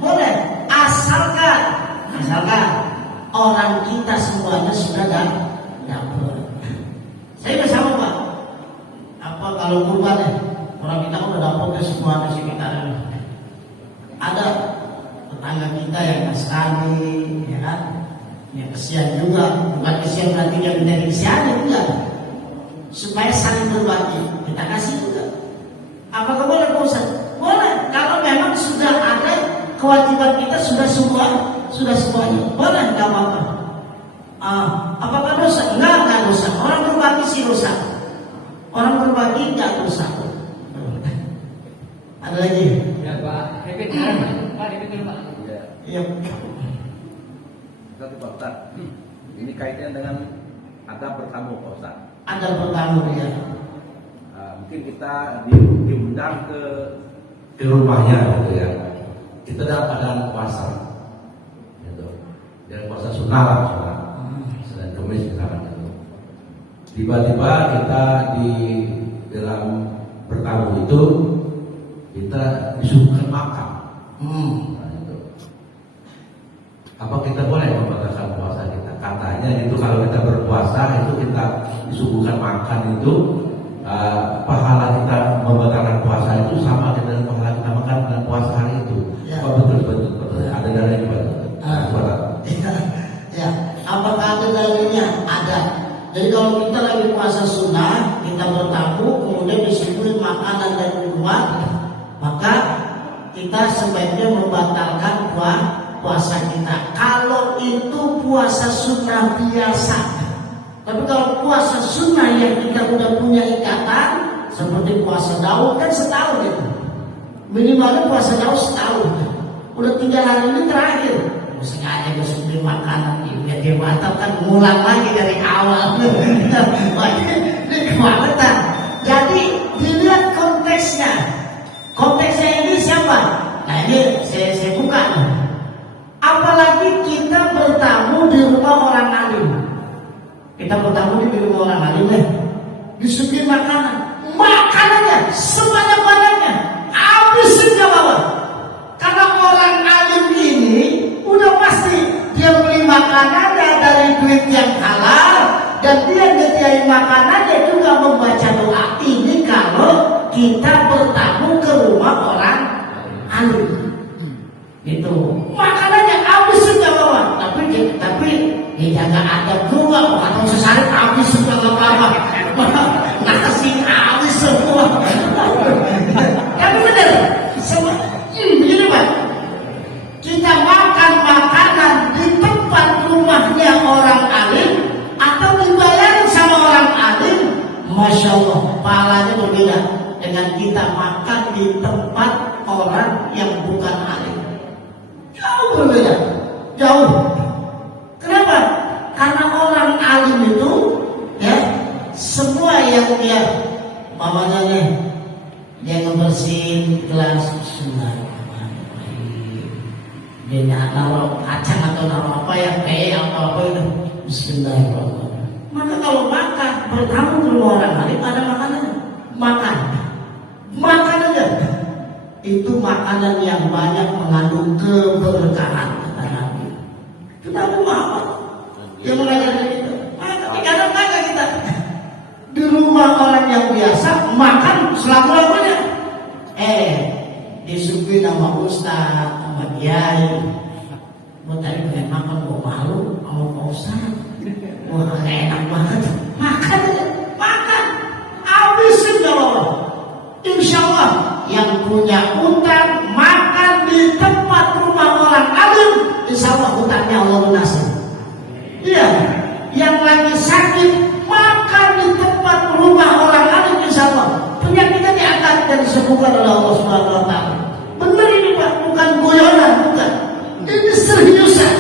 boleh, asalkan orang kita semuanya sudah dapur. Saya bersama Pak. Apa kalau kurban ya? Orang kita udah dapur semua di sekitar. Ada tetangga kita yang Nasrani, ya kan? Ya kesian juga, bukan kesian berarti dia menjadi kesian juga. Supaya saling berbagi, kita kasih juga. Apakah boleh Pak Ustaz? Boleh, kalau memang sudah ada kewajiban kita sudah semuanya. Boleh, nggak apa-apa. Apakah dosa? Nggak dosa. Orang berbagi sih dosa. Orang berbagi nggak dosa. Ada lagi? Ya Pak, repeat dulu Pak. Iya. Satu Pak Ustaz. Ini kaitannya dengan adab bertamu Pak Ustaz. Ada bertamu ya. Mungkin kita diundang ke rumahnya gitu ya. Kita dalam keadaan puasa, gitu. Dan puasa sunnah lah, Senin Kamis misalkan gitu. Tiba-tiba kita di dalam bertamu itu kita disuguhkan makan. Nah, itu. Apa kita boleh membatalkan puasa kita? Katanya itu kalau kita berpuasa itu kita disuguhkan makan itu. Pahala kita membatalkan puasa itu sama dengan pahala kita makan dengan puasa hari itu. Ya. Oh, betul. Ada dalilnya Pak. Ya. Apakah ada dalilnya? Ada. Jadi kalau kita lagi puasa sunnah, kita bertamu, kemudian disuguhi makanan dan minuman, maka kita sebaiknya membatalkan puasa kita. Kalau itu puasa sunnah biasa. Tapi kalau puasa sunnah yang kita udah punya ikatan, seperti puasa Daud kan setahun itu. Minimalnya puasa Daud setahun. Udah 3 hari ini terakhir. Sengaja gue beli makanan biar dia batalkan ngulang lagi dari awal. Ini kebangetan. Jadi dilihat konteksnya. Konteksnya ini siapa? Nah ini saya buka nih. Apalagi kita bertamu di rumah orang alim. Kita bertamu di rumah orang alim nih. Disuguhi makanan. Makanannya sebanyak-banyaknya. Habisin ke bawah. Karena orang alim ini udah pasti dia beli makanannya dari duit yang halal. Dan dia nyediain makanannya juga membaca doa. Ini kalau kita bertamu ke rumah orang alim. Itu makanannya habis sudah bawa, tapi dijaga adab juga. Kalau sesari habis sudah bawa, nasi habis semua. Tapi benar, semua begini Pak. Kita makan makanan di tempat rumahnya orang alim atau dibayarin sama orang alim, masya Allah, pahalanya berbeda dengan kita makan di tempat orang yang bukan alim. Jauh berbeda, jauh. Kenapa? Karena orang alim itu, ya, semua yang dia mamanya nih, dia ngebersihin gelas, Bismillahirrahmanirrahim. Dia naruh kacang atau naruh apa yang kayak apa itu, Bismillahirrahmanirrahim. Maka kalau makan bertamu ke rumah orang alim ada makanannya, makan aja. Itu makanan yang banyak mengandung keberkahan kata Nabi. Kita Muhammad yang mengajarkan kita. Maka kadang-kadang kita di rumah orang yang biasa makan selama-lamanya. Disuguhi nama Ustaz, nama Kiai. Mau tadi pengen makan, gue malu sama Pak Ustaz. Wah enak banget. Makan. Habisin kalau insya Allah yang punya utang makan di tempat rumah orang alim, insya Allah utangnya Allah lunasi. Iya, yang lagi sakit makan di tempat rumah orang alim, insya Allah penyakitnya diangkat dan disembuhkan oleh Allah Subhanahu Wa Taala. Benar ini Pak, bukan guyonan, bukan. Ini seriusan.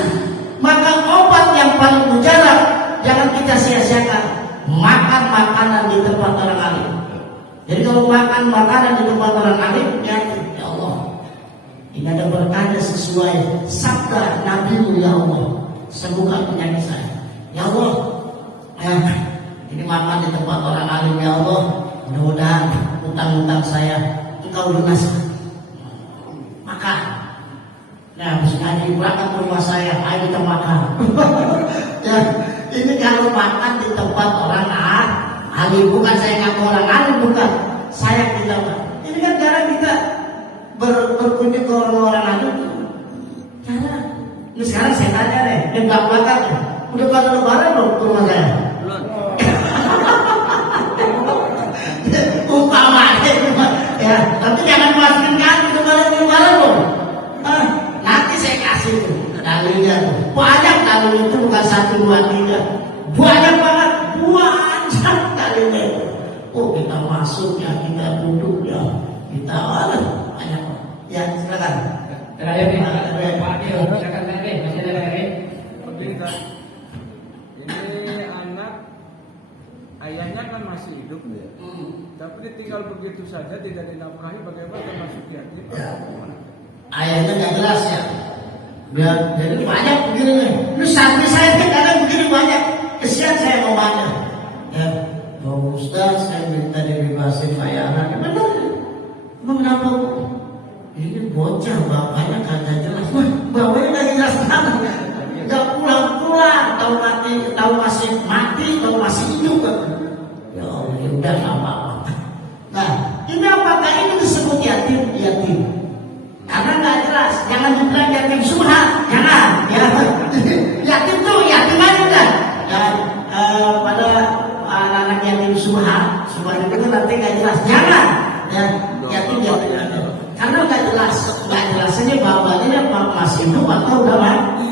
Maka obat yang paling mujarab jangan kita sia-siakan. Makan makanan di tempat orang alim. Jadi kalau makan makanan di tempat orang alim, ya Allah, ini ada berkahnya sesuai sabda Nabi ya Allah, sembuhkan penyakit saya. Ya Allah, ini makan di tempat orang alim ya Allah, mudah-mudahan utang-utang saya Engkau lunaskan. Makan. Nah, habis ngaji berangkat ke rumah saya, ayo kita makan. Ya, ini kalau makan di tempat orang alim, bukan saya ngaku orang alim, bukan saya bilang. Ini kan cara kita berkunjung ke orang alim. Cara. Ini sekarang saya tanya deh, di belakang udah pada lebaran belum ke rumah saya? Belum. Umpamanya, ya. Tapi jangan masukin kaki ke lebaran belum. Nanti saya kasih tuh dalilnya tuh. Banyak dalil itu, bukan 1, 2, 3. Banyak banget, banyak dalilnya itu. Oh kita masuk ya, kita duduk ya, kita banyak. Ya silakan. Terakhir nih, Pak Dio, silakan Pak. Masih ada lagi? Ini anak ayahnya kan masih hidup ya. Tapi ditinggal begitu saja tidak dinafkahi, bagaimana termasuk yatim? Ya. Ayahnya nggak jelas ya. Biar jadi banyak begini nih. Ini santri saya kadang begini banyak. Kesian saya mau banyak. Ya, Pak Ustaz, saya minta dibebasin bayaran. Benar. Emang kenapa? Ini bocah bapaknya kagak jelas. Wah, bapaknya nggak jelas banget. Nggak pulang-pulang. Tahu masih mati, tahu masih hidup. Ya Allah, ya udah nggak apa-apa. Nah, ini apakah ini disebut yatim? Yatim. Karena nggak jelas, jangan dibilang yatim subhan, jangan. Ya, yatim tuh yatim aja udah. Ya, pada anak-anak yatim subhan itu kan nanti nggak jelas, jangan. Ya, yatim aja. Karena nggak jelas aja bapaknya masih hidup atau udah mati.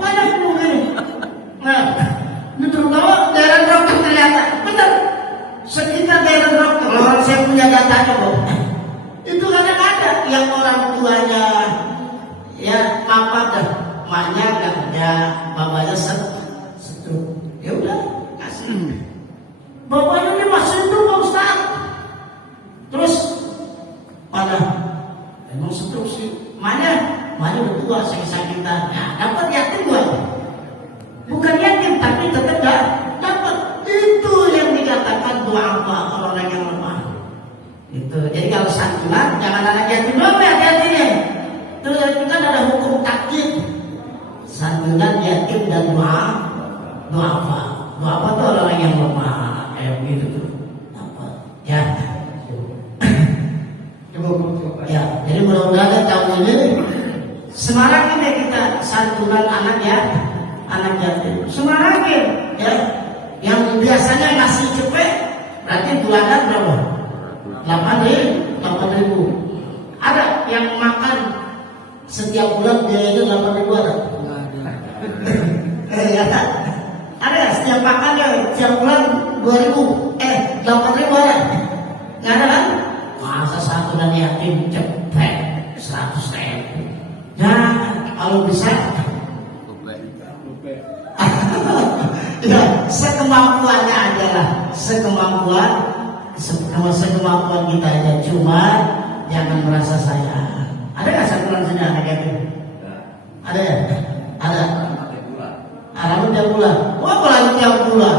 Banyak mungkin. Nah, ini terutama daerah dokter ternyata benar. Sekitar daerah dokter, orang saya saya tanya kok, itu kadang ada yang orang tuanya ya papa dah, maknya kan ya bapaknya setruk, ya udah kasih. Bapaknya ini masih itu Pak Ustaz. Terus pada emang setruk sih, maknya berdua sakit-sakitan, nah, dapat yatim gua. Bukan yatim tapi tetap dapat. Itu yang dikatakan doa apa orang yang lemah. Itu. Jadi kalau santunan jangan anak yatim doang ya hati-hatinya. Terus itu kan ada hukum takyid. Santunan yatim dan doa apa? Doa apa tuh orang yang lemah kayak begitu tuh. Apa? Ya. Coba. Ya. Jadi mudah-mudahan tahun ini semakin kita santunan anak yatim. Semakin ya. Yang biasanya ngasih cepet berarti bulanan berapa? 8.000. Ada yang makan setiap bulan biayanya 8.000 ada? Ada setiap makan ya setiap bulan 2.000 8.000 ada? Nggak ada kan? Masa satu dan yatim cepet 100.000. Nah kalau bisa ya sekemampuannya aja lah, sekemampuan kita aja, cuma jangan merasa saya. Ada nggak santunan sini anak yatim? Ada ya? Ada. Alamun tiap bulan. Wah apalagi tiap bulan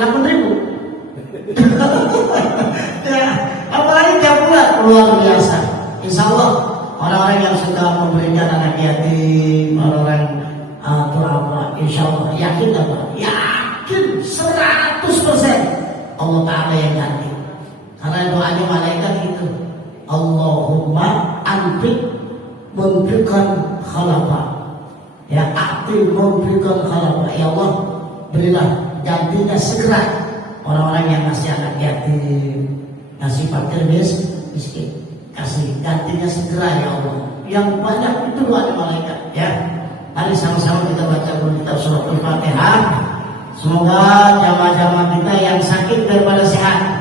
8.000. Ya, apalagi tiap bulan luar biasa. Insya Allah orang-orang yang suka memberikan anak yatim, orang-orang atau apa, insya Allah yakin apa? Yakin 100% Allah Ta'ala yang ganti. Karena doanya malaikat itu, Allahumma anfiq munfiqan khalafa. Ya aktif munfiqan khalafa. Ya Allah berilah gantinya segera orang-orang yang ngasih anak yatim, ngasih fakir miskin, kasih gantinya segera ya Allah. Yang banyak itu doanya malaikat ya. Mari sama-sama kita baca dulu kitab surat Al-Fatihah. Semoga jamaah-jamaah kita yang sakit daripada sehat.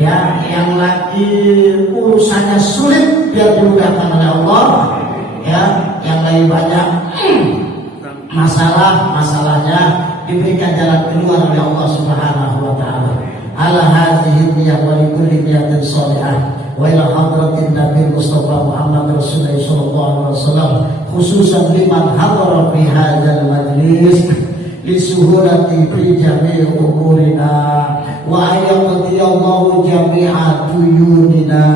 Ya, yang lagi urusannya sulit biar dimudahkan oleh Allah. Ya, yang lagi banyak masalahnya diberikan jalan keluar oleh Allah Subhanahu wa taala. Ala hadhihi niyyah wa likulli niyatin shalihah. Wa ila hadratin Nabi Mustafa Muhammad Rasulullah sallallahu alaihi wasallam khususan liman hadara fi hadzal majlis li suhulati fi jami' umurina wa ayaqdi Allahu jami'a tuyunina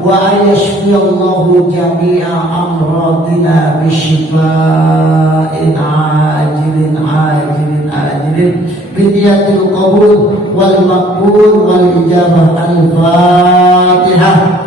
wa ayashfiyallahu jami'a amradina bisyifa'in ajilin biniyatil qabul wal maqbul wal ijabah al-fatihah.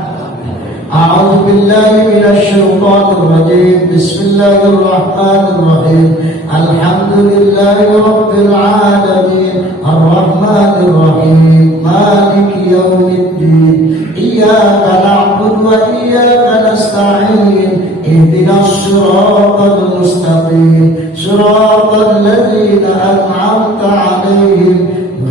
أعوذ بالله من الشيطان الرجيم بسم الله الرحمن الرحيم الحمد لله رب العالمين الرحمن الرحيم مالك يوم الدين إياك نعبد وإياك نستعين اهدنا الصراط المستقيم صراط الذين أنعمت عليهم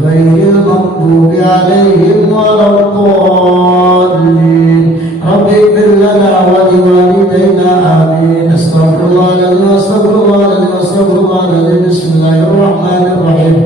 غير المغضوب عليهم ولا الضالين رب اغفر لنا ولوالدينا آمين استغفر الله العظيم استغفر الله العظيم بسم الله الرحمن الرحيم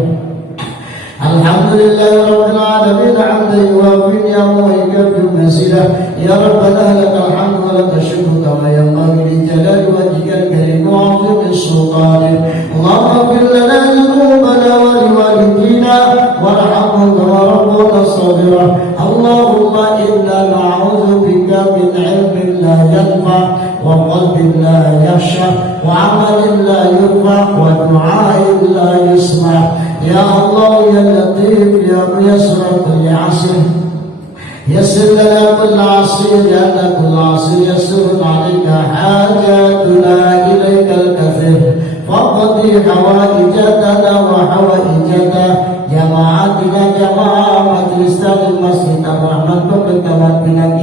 الحمد لله رب العالمين حمدا يوافي نعمه ويكفي مزيدا يا ربنا لك الحمد ولك الشكر كما ينبغي لجلال وجهك الكريم وعظيم سلطانك اللهم اغفر لنا ذنوبنا ولوالدينا وارحمهم كما ربنا صغيرا اللهم انا نعوذ بك من علم لا ينفع وقلب لا يخشع وعمل لا يرفع ودعاء لا يسمع يا الله يا لطيف يا ميسر كل عسر يسر لنا كل عسير لأن كل عسير يسر عليك حاجاتنا إليك الكثير فاقضي حوائجنا وحوائجنا جماعتنا جماعة مجلس المسجد الرحمن بك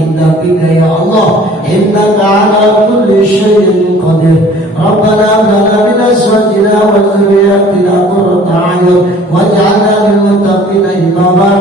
إن بك يا الله إنك على كل شيء قدير ربنا هب لنا من أزواجنا وذرياتنا قرة أعين واجعلنا للمتقين إماما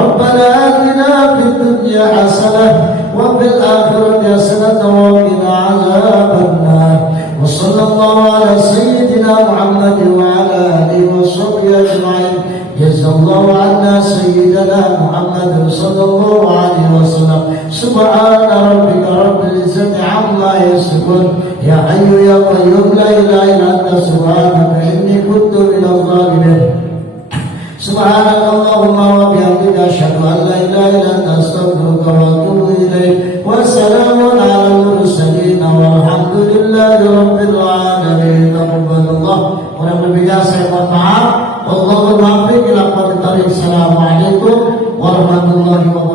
ربنا آتنا في الدنيا الدنيا حسنة وفي الآخرة حسنة وقنا عذاب النار. وصلى الله على سيدنا محمد وعلى آله وصحبه أجمعين. جزا الله عنا سيدنا محمد صلى الله عليه وسلم. سبحان ربك رب العزة عما يصفون. يا حي يا قيوم لا إله إلا أنت سبحانك إني كنت من الظالمين. سبحانك اللهم وبحمدك أشهد أن لا إله إلا أنت أستغفرك وأتوب إليك. وسلام على المرسلين والحمد لله رب العالمين. تقبل الله. Kurang berbeda saya mohon maaf. Allahumma muwaffiq ila aqwamit thoriq. Assalamualaikum warahmatullahi wabarakatuh.